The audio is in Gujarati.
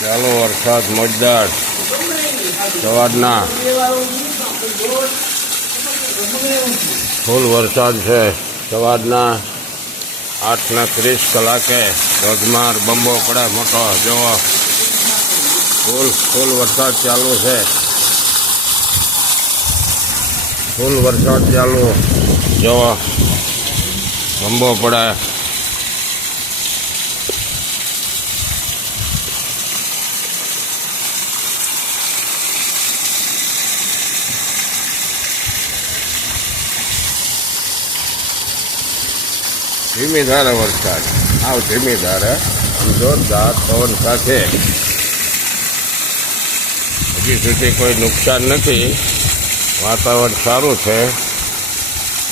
ચાલો વરસાદ મોજદાર સવારના ફૂલ વરસાદ છે. સવારના 8:30 કલાકે ધોધમાર બંબો પડે મોટો. જોવો ફૂલ વરસાદ ચાલુ છે. ફૂલ વરસાદ ચાલુ. જોવો બંબો પડે. ધીમી ધારે વરસાદ, આવ ધીમી ધારે, જોરદાર પવન સાથે. હજી સુધી કોઈ નુકસાન નથી. વાતાવરણ સારું છે.